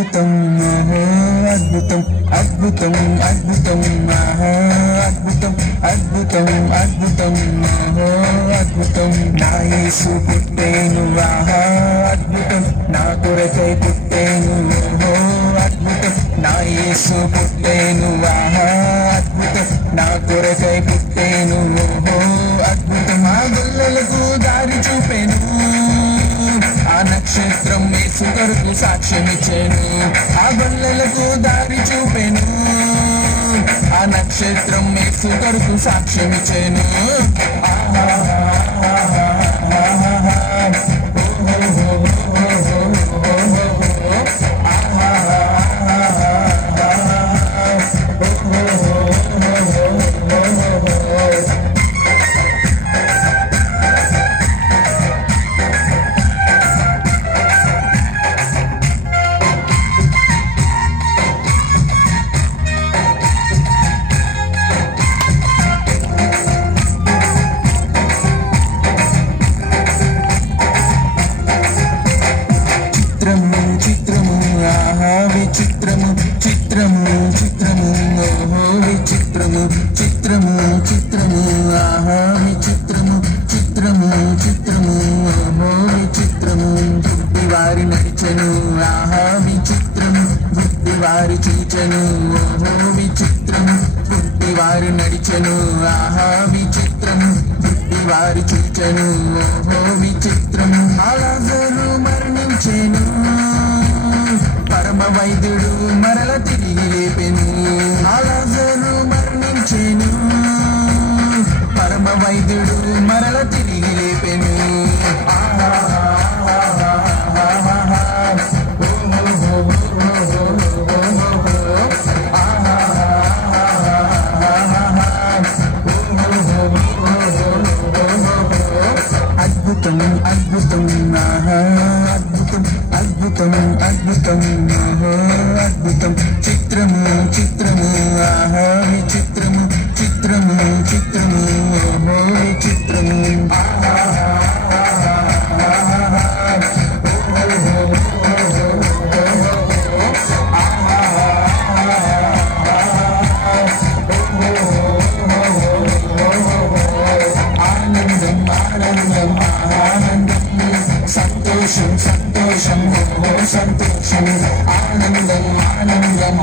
అద్భుతం అద్భుతం అద్భుతం అద్భుతం అద్భుతం అద్భుతం అద్భుతం అద్భుతం నా యేసు పుట్టేను అద్భుతం నా కొరకై పుట్టేను అద్భుతం నా యేసు పుట్టేను అద్భుతం నా కొరకై పుట్టేను అద్భుతం ఆ గొల్లలకు దారి చూపెను ఆ నక్షత్రం యేసు కొరకు సాక్ష్యమిచ్చెను ఆ గొల్లలకు దారి చూపెను ఆ నక్షత్రం యేసు కొరకు సాక్ష్యమిచ్చెను చిత్రము చిత్రము చిత్రము ఓహో విచిత్రము చిత్రము చిత్రము ఆహా విచిత్రము చిత్రము చిత్రము ఓహో విచిత్రము బుద్ధి వారి నడిచెను ఆహా విచిత్రము బుద్ధి వారి చూచెను ఓహో విచిత్రము బుద్ధి వారి నడిచెను ఆహా విచిత్రము బుద్ధి వారి చూచెను ఓహో విచిత్రము లాజరు మరణించెను పరమ వైద్యుడు మరల తిరిగి లేపెను లాజరు మరణించెను పరమ వైద్యుడు మరల తిరిగి లేపెను అద్భుతం అద్భుతం అద్భుతం అద్భుతం అద్భుతం అద్భుతం చిత్రము చిత్రము ఆహా విచిత్రము చిత్రము చిత్రము విచిత్రము ఆనందం ఆనందం ఆనందం సంతోషం సంతోషం సంతోషం ఆనందం ఆనందం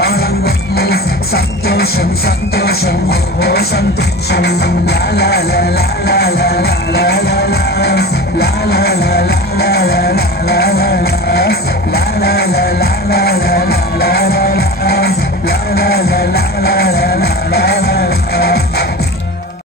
ఆనందం సంతోషం సంతోషం సంతోషం లా లా లా లా